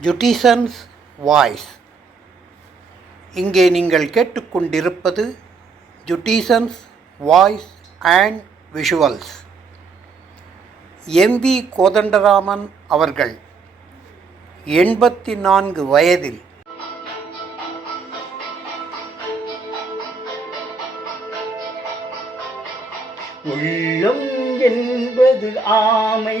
ஜுடிசன்ஸ் voice இங்கே நீங்கள் கேட்டுக்கொண்டிருப்பது ஜுடிசன்ஸ் voice and visuals MV Kothandaraman அவர்கள் எண்பத்தி நான்கு வயதில் உள்ளம் என்பது ஆமை.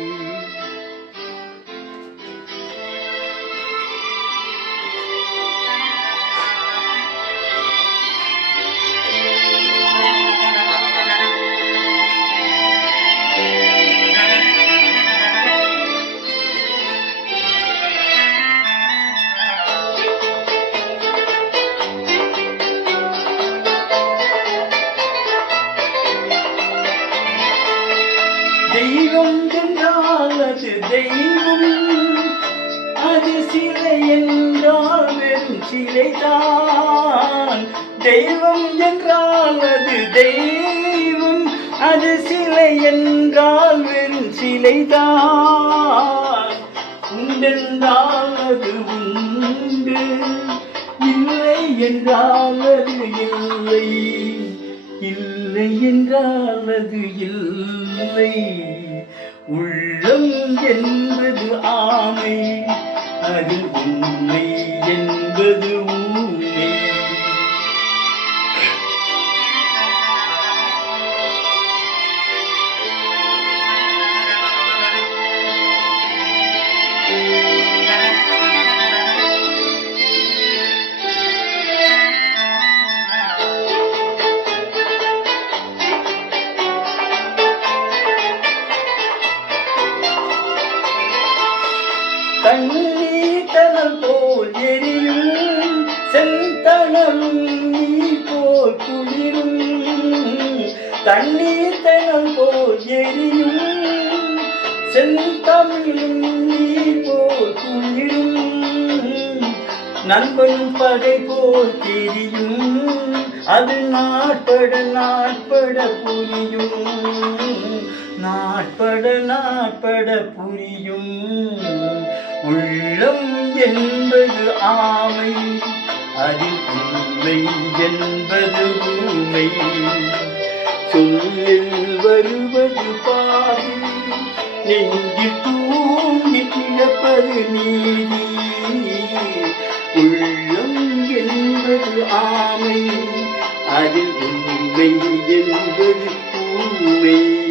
அது தெய்வம் அது சிலை என்றால் வெறும் சிலைதான். தெய்வம் என்றால் அது தெய்வம் அது சிலை என்றால் வெறும் சிலைதான். உண்டென்றால் அது உண்டு இல்லை என்றால் அது இல்லை. இல்லை என்றால் அது இல்லை. உள்ளம் என்பது ஆமை. அதில் உண்மை என்பது தண்ணீர் போல் எரியும் செந்தணலும் நீ போல் குளிரும். தண்ணீர் போல் எரியும் செந்தமிழும் நீ போல் குளிரும். நண்பனும் படை போல் தெரியும் அது நாட்பட நாட்பட புரியும். நாட்பட நாட்பட புரியும். உள்ளம் என்பது ஆமை அது உண்மை என்பது உண்மை சொல்லில் வருவது பாதி நெஞ்சில் தூங்கி கிடப்பது நீதி. உள்ளம் என்பது ஆமை அதில் உண்மை என்பது ஊமை.